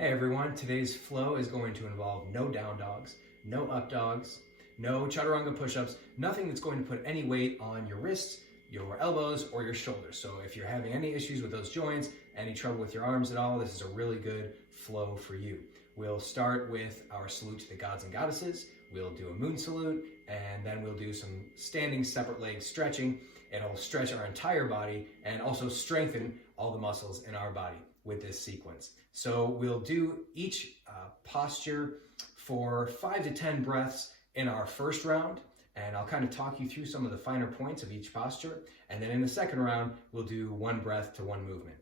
Hey everyone, today's flow is going to involve no down dogs, no up dogs, no chaturanga push-ups, nothing that's going to put any weight on your wrists, your elbows, or your shoulders. So if you're having any issues with those joints, any trouble with your arms at all, this is a really good flow for you. We'll start with our salute to the gods and goddesses. We'll do a moon salute, and then we'll do some standing separate leg stretching. It'll stretch our entire body and also strengthen all the muscles in our body with this sequence. So we'll do each posture for 5 to 10 breaths in our first round, and I'll kind of talk you through some of the finer points of each posture. And then in the second round, we'll do 1 breath to 1 movement.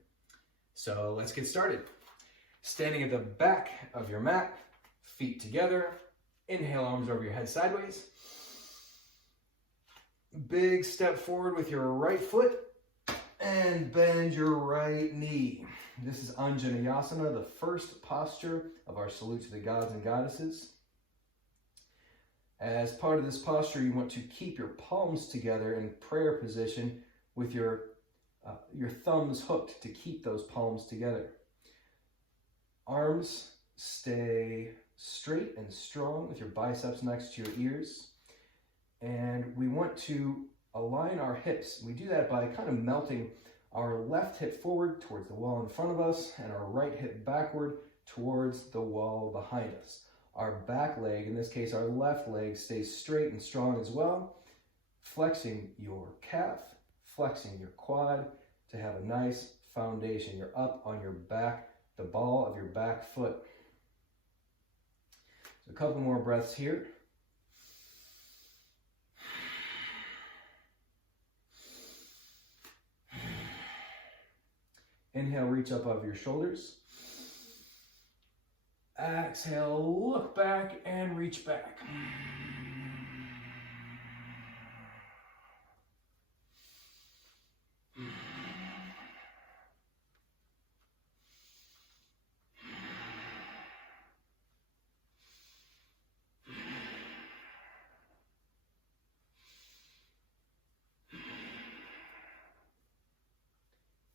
So let's get started. Standing at the back of your mat, feet together. Inhale, arms over your head sideways. Big step forward with your right foot and bend your right knee. This is Anjaneyasana, the first posture of our salute to the gods and goddesses. As part of this posture, you want to keep your palms together in prayer position with your thumbs hooked to keep those palms together. Arms stay straight and strong with your biceps next to your ears. And we want to align our hips. We do that by kind of melting our left hip forward towards the wall in front of us and our right hip backward towards the wall behind us. Our back leg, in this case our left leg, stays straight and strong as well, flexing your calf, flexing your quad to have a nice foundation. You're up on your back, the ball of your back foot. So a couple more breaths here. Inhale, reach up over your shoulders. Exhale, look back and reach back.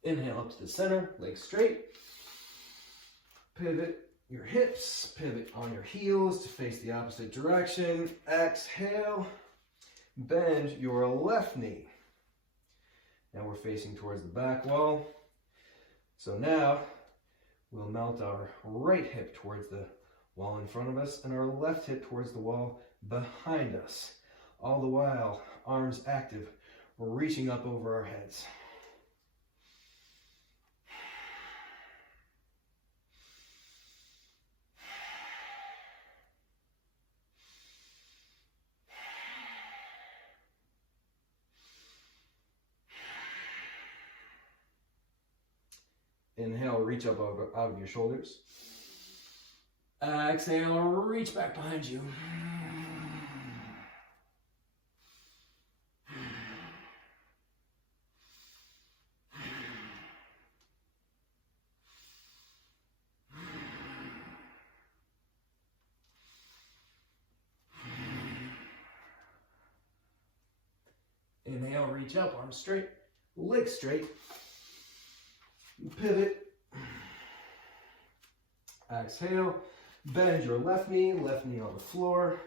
Inhale up to the center, legs straight. Pivot your hips, pivot on your heels to face the opposite direction. Exhale, bend your left knee. Now we're facing towards the back wall. So now we'll melt our right hip towards the wall in front of us and our left hip towards the wall behind us. All the while, arms active, we're reaching up over our heads. Inhale, reach up out of your shoulders. Exhale, reach back behind you. Inhale, reach up, arms straight, legs straight. Pivot. Exhale, bend your left knee on the floor.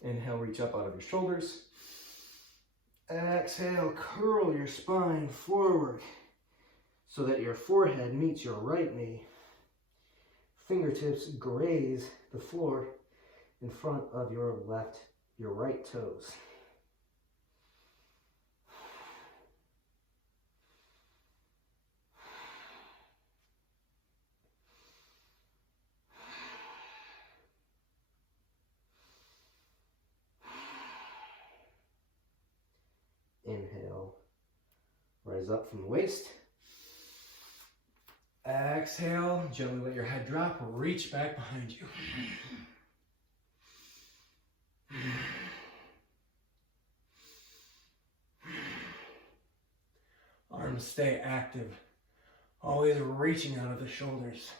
Inhale, reach up out of your shoulders. Exhale, curl your spine forward so that your forehead meets your right knee. Fingertips graze the floor in front of your right toes. Inhale, rise up from the waist. Exhale, gently let your head drop, reach back behind you. Arms stay active, always reaching out of the shoulders.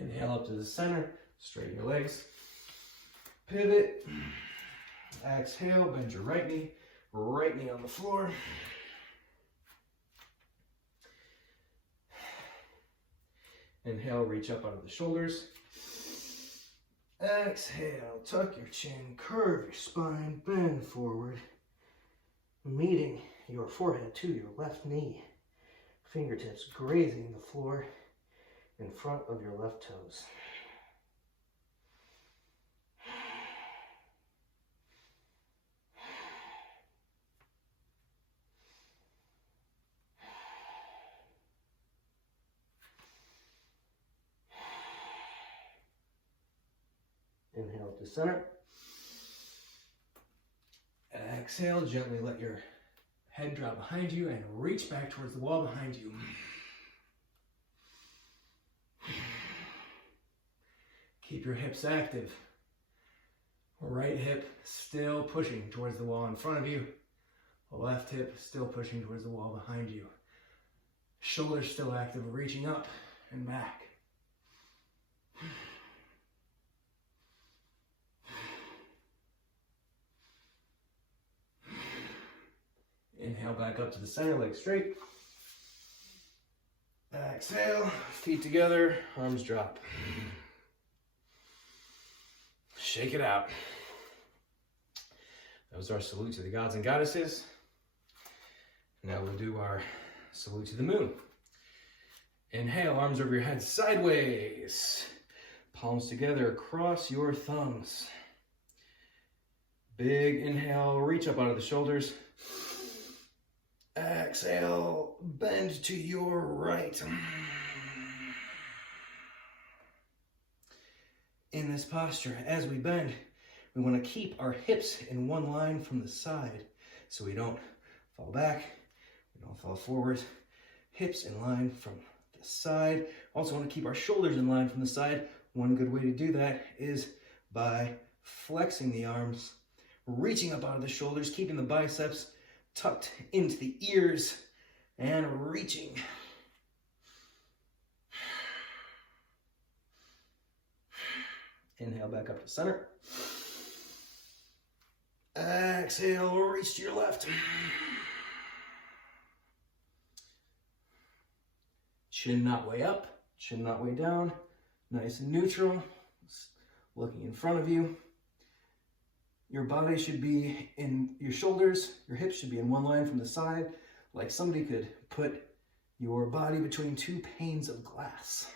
Inhale up to the center, straighten your legs. Pivot. Exhale, bend your right knee on the floor. Inhale, reach up out of the shoulders. Exhale, tuck your chin, curve your spine, bend forward, meeting your forehead to your left knee. Fingertips grazing the floor in front of your left toes. Inhale to center. Exhale, gently let your head drop behind you and reach back towards the wall behind you. Keep your hips active. Right hip still pushing towards the wall in front of you. Left hip still pushing towards the wall behind you. Shoulders still active, reaching up and back. Inhale back up to the center, legs straight. Exhale, feet together, arms drop. Shake it out. That was our salute to the gods and goddesses. Now we'll do our salute to the moon. Inhale, arms over your head sideways. Palms together, cross your thumbs. Big inhale, reach up out of the shoulders. Exhale, bend to your right. In this posture, as we bend, we want to keep our hips in one line from the side so we don't fall back, we don't fall forward. Hips in line from the side. Also want to keep our shoulders in line from the side. One good way to do that is by flexing the arms, reaching up out of the shoulders, keeping the biceps tucked into the ears, and reaching. Inhale back up to center. Exhale, reach to your left. Chin not way up, chin not way down. Nice and neutral, looking in front of you. Your body should be in your shoulders, your hips should be in one line from the side, like somebody could put your body between two panes of glass.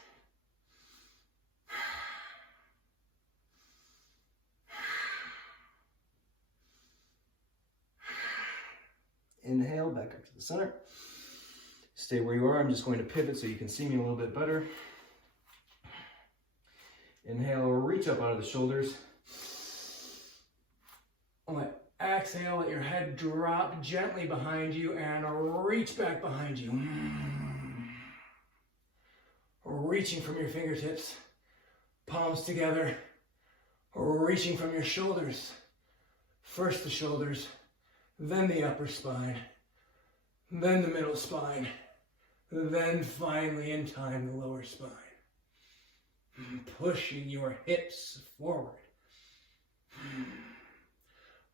Inhale, back up to the center. Stay where you are. I'm just going to pivot so you can see me a little bit better. Inhale, reach up out of the shoulders. Exhale, let your head drop gently behind you and reach back behind you. Reaching from your fingertips, palms together, reaching from your shoulders. First the shoulders, then the upper spine, then the middle spine, then finally in time the lower spine. Pushing your hips forward.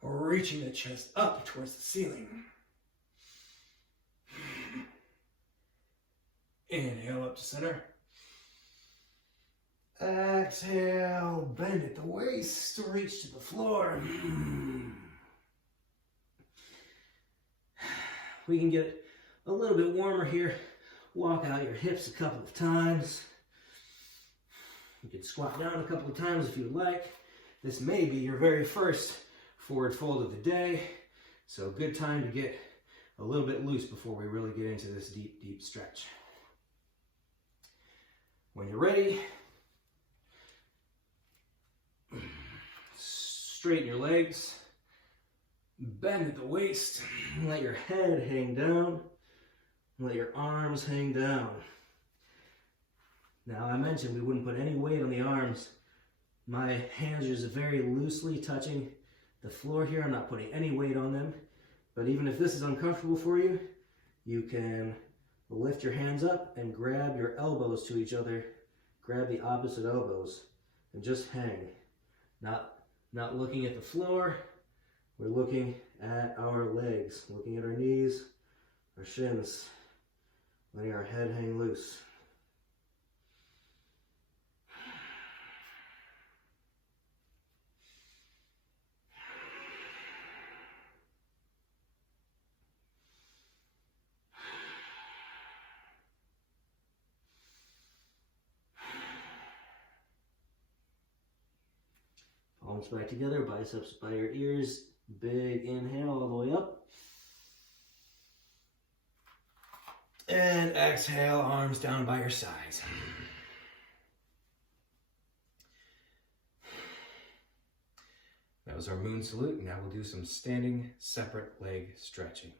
Reaching the chest up towards the ceiling. Inhale up to center. Exhale, bend at the waist, reach to the floor. We can get a little bit warmer here. Walk out your hips a couple of times. You can squat down a couple of times if you'd like. This may be your very first forward fold of the day, so good time to get a little bit loose before we really get into this deep, deep stretch. When you're ready, straighten your legs, bend at the waist, let your head hang down, let your arms hang down. Now, I mentioned we wouldn't put any weight on the arms. My hands are just very loosely touching the floor here. I'm not putting any weight on them. But even if this is uncomfortable for you, you can lift your hands up and grab your elbows to each other. Grab the opposite elbows and just hang. Not Not looking at the floor, we're looking at our legs, looking at our knees, our shins, letting our head hang loose. Palms back together, biceps by your ears. Big inhale all the way up. And exhale, arms down by your sides. That was our moon salute. Now we'll do some standing separate leg stretching.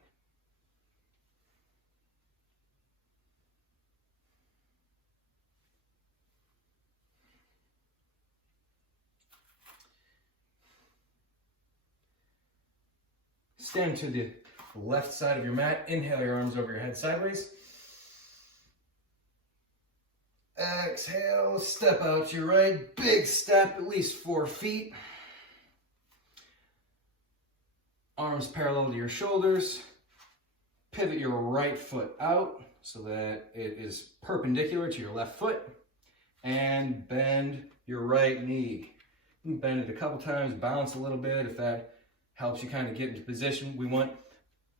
Stand to the left side of your mat. Inhale your arms over your head sideways. Exhale, step out to your right. Big step, at least 4 feet. Arms parallel to your shoulders. Pivot your right foot out so that it is perpendicular to your left foot. And bend your right knee. Bend it a couple times, bounce a little bit if that helps you kind of get into position. We want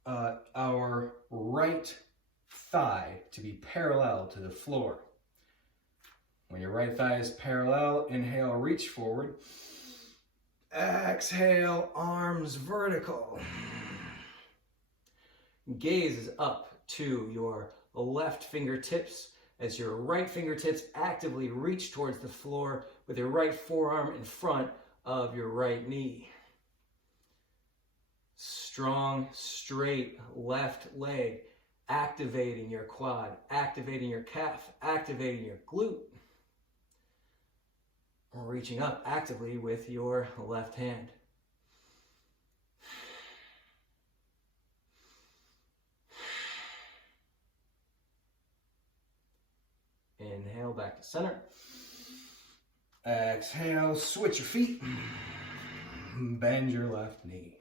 our right thigh to be parallel to the floor. When your right thigh is parallel, inhale, reach forward. Exhale, arms vertical. Gaze is up to your left fingertips as your right fingertips actively reach towards the floor with your right forearm in front of your right knee. Strong, straight left leg, activating your quad, activating your calf, activating your glute. Reaching up actively with your left hand. Inhale, back to center. Exhale, switch your feet. Bend your left knee.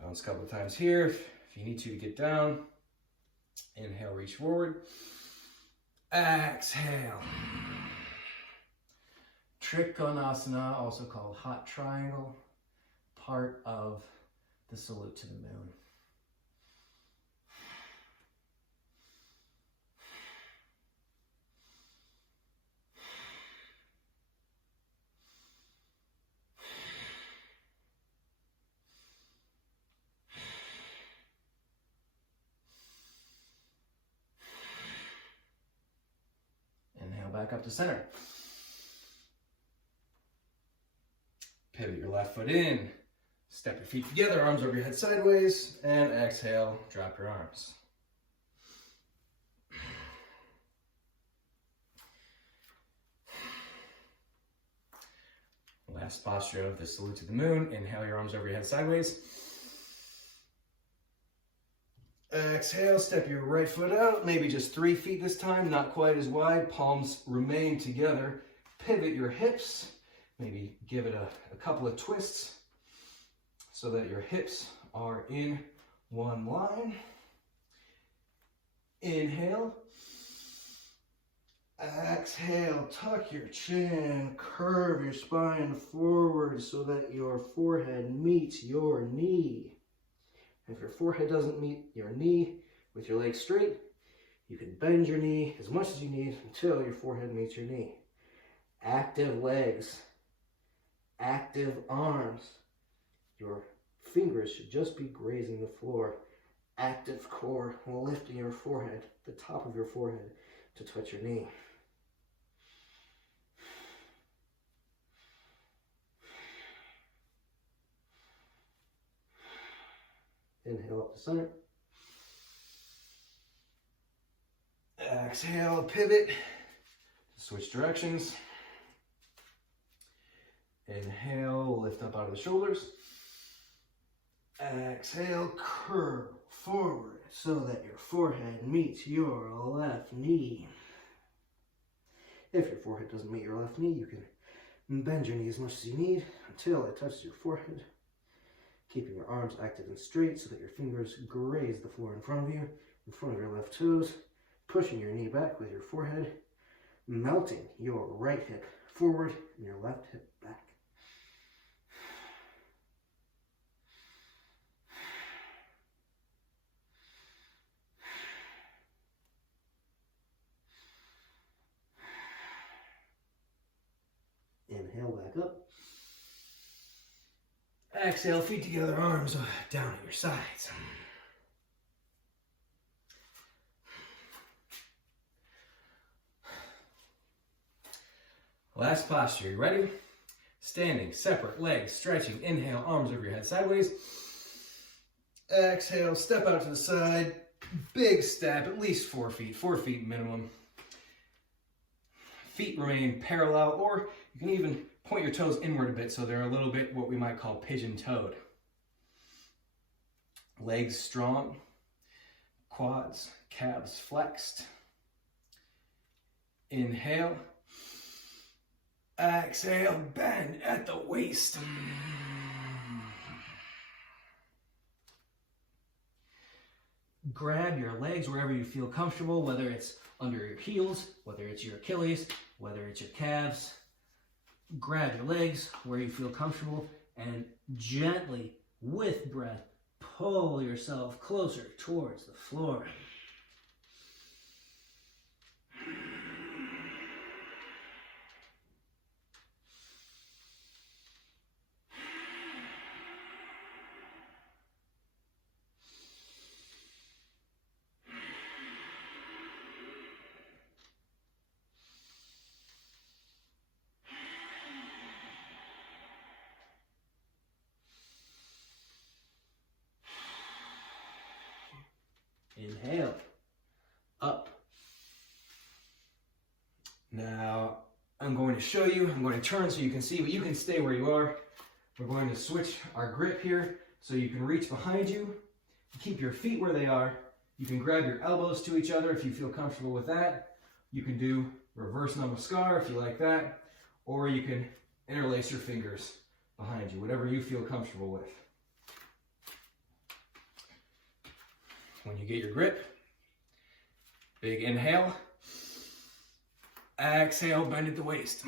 Bounce a couple of times here if you need to get down. Inhale, reach forward. Exhale. Trikonasana, also called hot triangle, part of the salute to the moon. Inhale back up to center. Pivot your left foot in. Step your feet together, arms over your head sideways, and exhale, drop your arms. Last posture of the salute to the moon. Inhale your arms over your head sideways. Exhale, step your right foot out, maybe just 3 feet this time, not quite as wide. Palms remain together. Pivot your hips. Maybe give it a couple of twists so that your hips are in one line. Inhale. Exhale, tuck your chin, curve your spine forward so that your forehead meets your knee. If your forehead doesn't meet your knee with your legs straight, you can bend your knee as much as you need until your forehead meets your knee. Active legs. Active arms. Your fingers should just be grazing the floor. Active core, lifting your forehead, the top of your forehead, to touch your knee. Inhale up to center. Exhale, pivot. Switch directions. Inhale, lift up out of the shoulders. Exhale, curve forward so that your forehead meets your left knee. If your forehead doesn't meet your left knee, you can And bend your knee as much as you need until it touches your forehead. Keeping your arms active and straight so that your fingers graze the floor in front of you, in front of your left toes. Pushing your knee back with your forehead. Melting your right hip forward and your left hip back. Inhale back up. Exhale, feet together, arms down at your sides. Last posture, you ready? Standing, separate legs, stretching. Inhale, arms over your head sideways. Exhale, step out to the side. Big step, at least 4 feet minimum. Feet remain parallel, or you can even point your toes inward a bit so they're a little bit what we might call pigeon-toed. Legs strong, quads, calves flexed. Inhale. Exhale, bend at the waist. Grab your legs wherever you feel comfortable, whether it's under your heels, whether it's your Achilles, whether it's your calves. Grab your legs where you feel comfortable and gently, with breath, pull yourself closer towards the floor. Inhale, up. Now, I'm going to show you, I'm going to turn so you can see, but you can stay where you are. We're going to switch our grip here so you can reach behind you. Keep your feet where they are. You can grab your elbows to each other if you feel comfortable with that. You can do reverse namaskar if you like that, or you can interlace your fingers behind you, whatever you feel comfortable with. When you get your grip, big inhale, exhale, bend at the waist.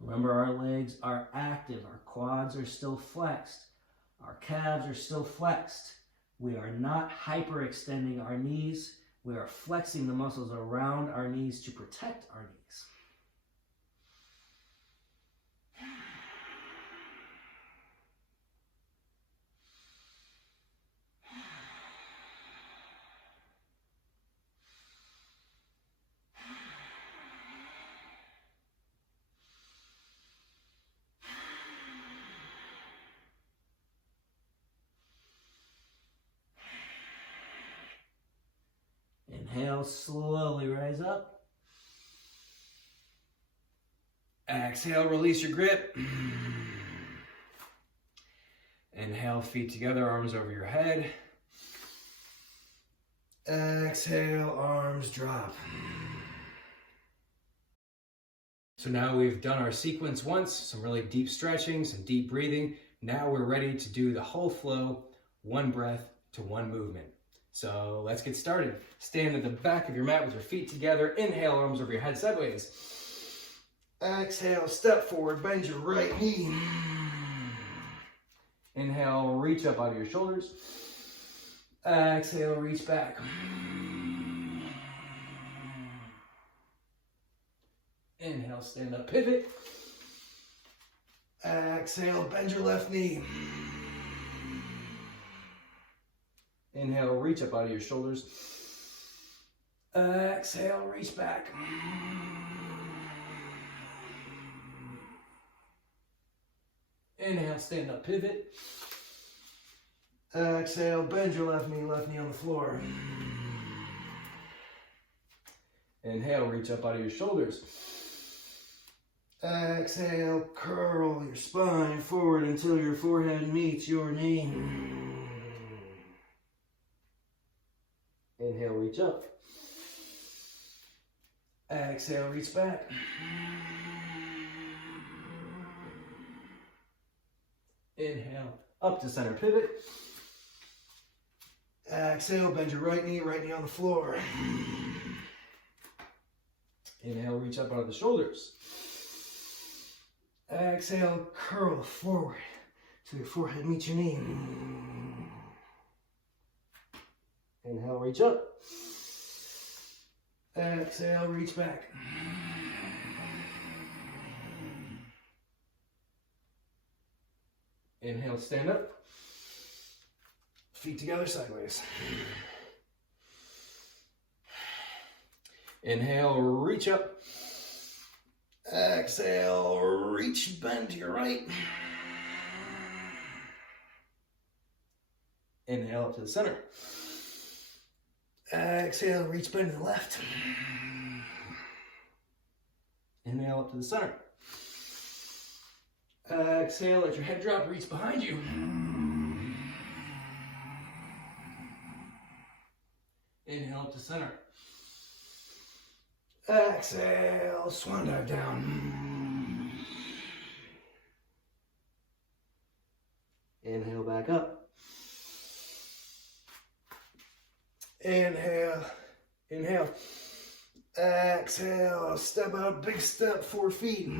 Remember, our legs are active, our quads are still flexed, our calves are still flexed. We are not hyperextending our knees. We are flexing the muscles around our knees to protect our knees. Inhale, slowly rise up. Exhale, release your grip. Inhale, feet together, arms over your head. Exhale, arms drop. So now we've done our sequence once, some really deep stretching, some deep breathing. Now we're ready to do the whole flow, one breath to one movement. So let's get started. Stand at the back of your mat with your feet together. Inhale, arms over your head sideways. Exhale, step forward, bend your right knee. Inhale, reach up out of your shoulders. Exhale, reach back. Inhale, stand up, pivot. Exhale, bend your left knee. Inhale, reach up out of your shoulders. Exhale, reach back. Inhale, stand up, pivot. Exhale, bend your left knee on the floor. Inhale, reach up out of your shoulders. Exhale, curl your spine forward until your forehead meets your knee. Inhale, reach up. Exhale, reach back. Inhale, up to center pivot. Exhale, bend your right knee on the floor. Inhale, reach up out of the shoulders. Exhale, curl forward till your forehead meets your knee. Inhale, reach up. Exhale, reach back. Inhale, stand up. Feet together, sideways. Inhale, reach up. Exhale, reach, bend to your right. Inhale up to the center. Exhale, reach, bend to the left. Inhale up to the center. Exhale, let your head drop, reach behind you. Inhale up to center. Exhale, swan dive down. Inhale, back up. Inhale, inhale. Exhale, step out, big step, 4 feet.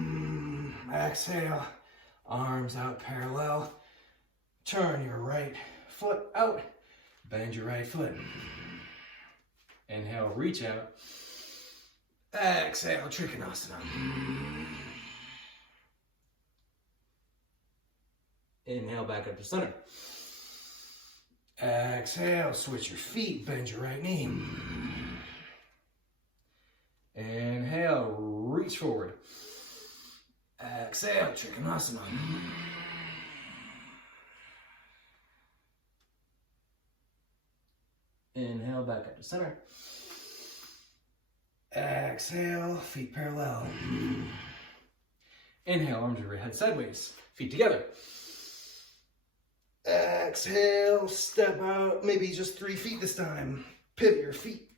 Exhale, arms out parallel. Turn your right foot out. Bend your right foot. Inhale, reach out. Exhale, Trikonasana. Inhale, back up to center. Exhale, switch your feet, bend your right knee. Inhale, reach forward. Exhale, Trikonasana. Inhale, back up to center. Exhale, feet parallel. Inhale, arms over your head sideways, feet together. Exhale, step out, maybe just 3 feet this time. Pivot your feet.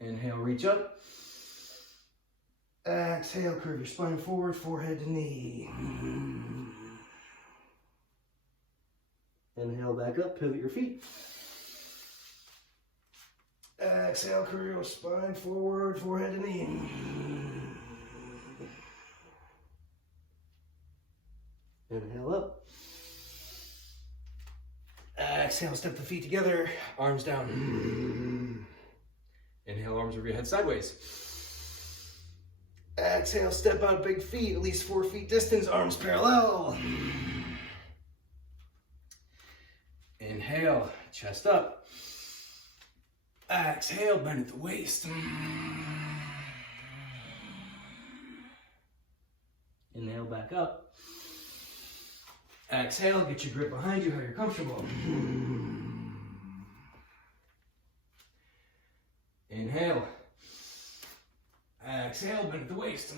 Inhale, reach up. Exhale, curve your spine forward, forehead to knee. Inhale, back up, pivot your feet. Exhale, curve your spine forward, forehead to knee. Inhale up. Exhale, step the feet together, arms down. Inhale, arms over your head sideways. Exhale, step out, big feet, at least 4 feet distance, arms parallel. Inhale, chest up. Exhale, bend at the waist. Inhale, back up. Exhale, get your grip behind you how you're comfortable. Inhale. Exhale, bend at the waist.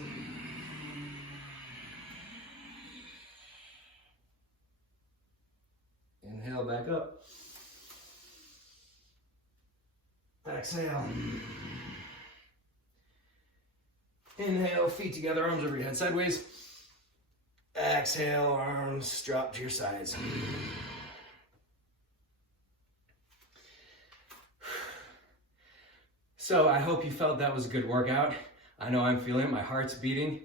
Inhale, back up. Exhale. Inhale, feet together, arms over your head sideways. Exhale, arms drop to your sides. So I hope you felt that was a good workout. I know I'm feeling it, my heart's beating.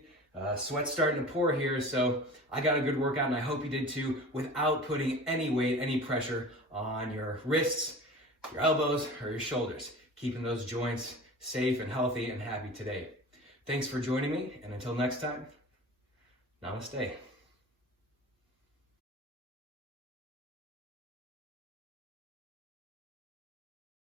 Sweat's starting to pour here, so I got a good workout and I hope you did too, without putting any weight, any pressure on your wrists, your elbows, or your shoulders, keeping those joints safe and healthy and happy today. Thanks for joining me, and until next time, namaste.